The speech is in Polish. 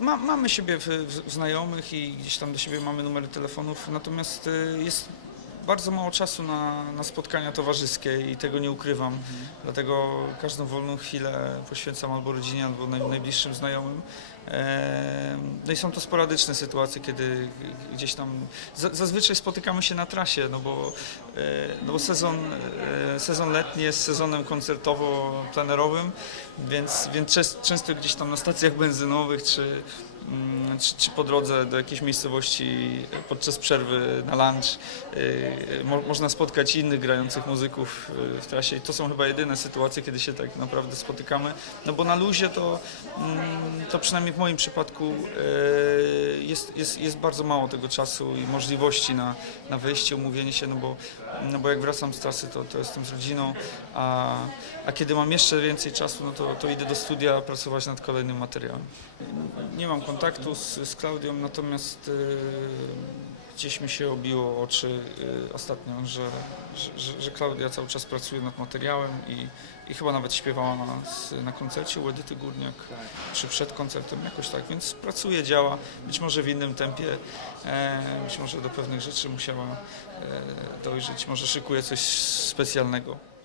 Ma, mamy siebie w, w znajomych i gdzieś tam do siebie mamy numery telefonów, natomiast y, jest bardzo mało czasu na, na spotkania towarzyskie i tego nie ukrywam. Dlatego każdą wolną chwilę poświęcam albo rodzinie, albo naj, najbliższym znajomym. No i są to sporadyczne sytuacje, kiedy gdzieś tam za- zazwyczaj spotykamy się na trasie, no bo, e, no bo sezon, e, sezon letni jest sezonem koncertowo-plenerowym, więc, więc często gdzieś tam na stacjach benzynowych czy, czy, czy po drodze do jakiejś miejscowości podczas przerwy na lunch e, mo, można spotkać innych grających muzyków e, w trasie. I to są chyba jedyne sytuacje, kiedy się tak naprawdę spotykamy, no bo na luzie to, mm, to przynajmniej w moim przypadku e, jest, jest, jest bardzo mało tego czasu i możliwości na, na wyjście, umówienie się, no bo, no bo jak wracam z trasy, to, to jestem z rodziną, a, a kiedy mam jeszcze więcej czasu, no to, to idę do studia pracować nad kolejnym materiałem. Nie mam kontaktu z, z Klaudią, natomiast e, gdzieś mi się obiło oczy e, ostatnio, że, że, że, Klaudia cały czas pracuje nad materiałem i, i chyba nawet śpiewała na, na koncercie u Edyty Górniak, czy przed koncertem jakoś tak, więc pracuje, działa, być może w innym tempie, e, być może do pewnych rzeczy musiała e, dojrzeć, może szykuje coś specjalnego.